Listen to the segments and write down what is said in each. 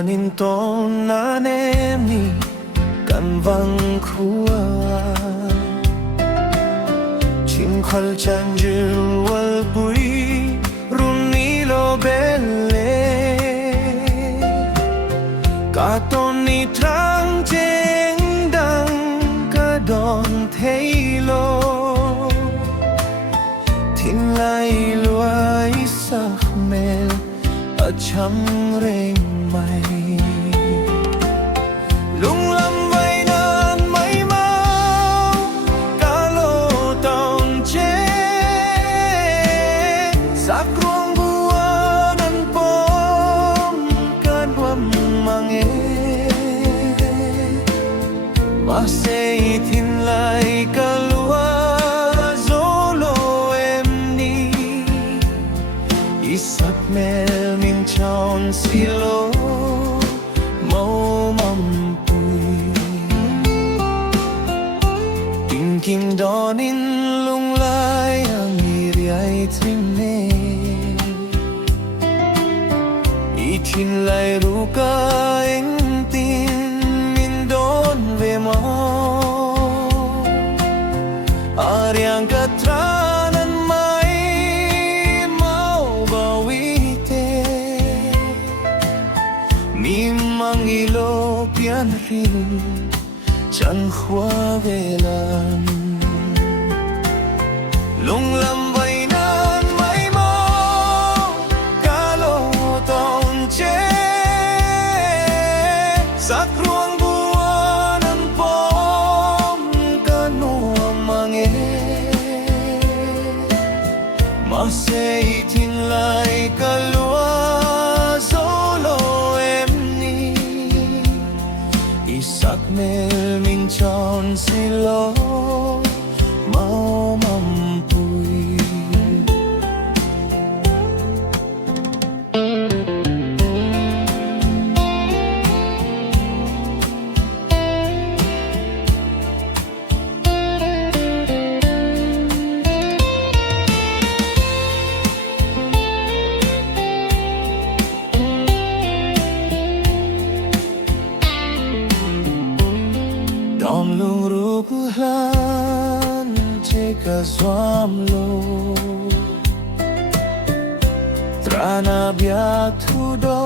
Danin ton na nemni kan vang khua Chin khal chan jil wal pui runi lo belle Ka ton ni trang cheng dang ka don thei lo Thin lai luai sắc mel ở trong rèn mây lung lâm vây nan mấy mau cá lô tòng chế sắc ruộng bua nan pom can quam mange mà say thiên lại cả lúa zolo em ni isap mel min chọn silo màu mầm pui kinh kinh đón in lung lai ang iriai trine itin lai ruka en tin min don ve mau ariang katranan mai mau bawite mimang ilo pian rin chan khua về lan lung lâm vây nan mấy mô cá lô tòng chế sắc ruộng bua nan pom ca nua mange mà say thiên lại cả lúa solo em ni isak mel min chọn silo mau mầm pui Dom lung ru kuhan cheka zwam lo Trana biak thu do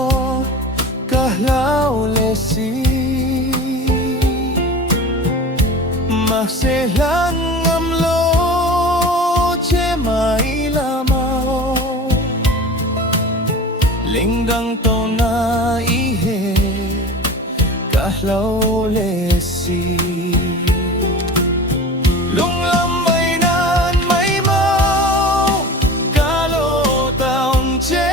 kahlau lesi Mak se lan ngam lo che mai lamao Linggang to na ihe kahlau lesi lung lâm vây nan mấy mau cá lô tòng chế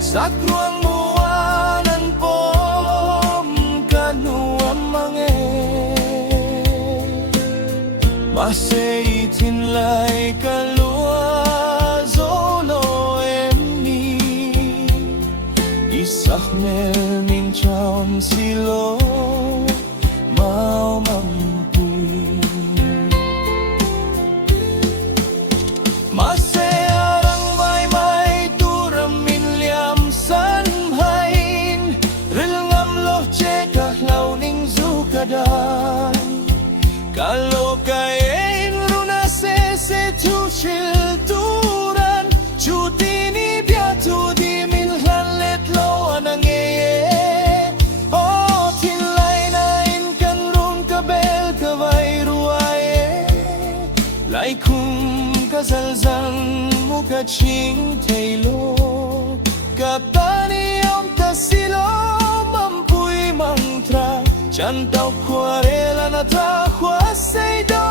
sắc ruộng bua nan pom ca nua mange mà say thiên lại cả lúa zolo em ni isak mel min chọn silo mau mầm pui mà se arang vai mai tu ram min liam san hain ril ngam lo che ka lau ning zu kadan kalau kain runa se tu chil turan chuti ni bia tu di min hlan let lo anange Lai kum ka zalzang mu ka ching thailo ka tani om ta silo mampui mantra chan tau khwarela na ta khwa sei do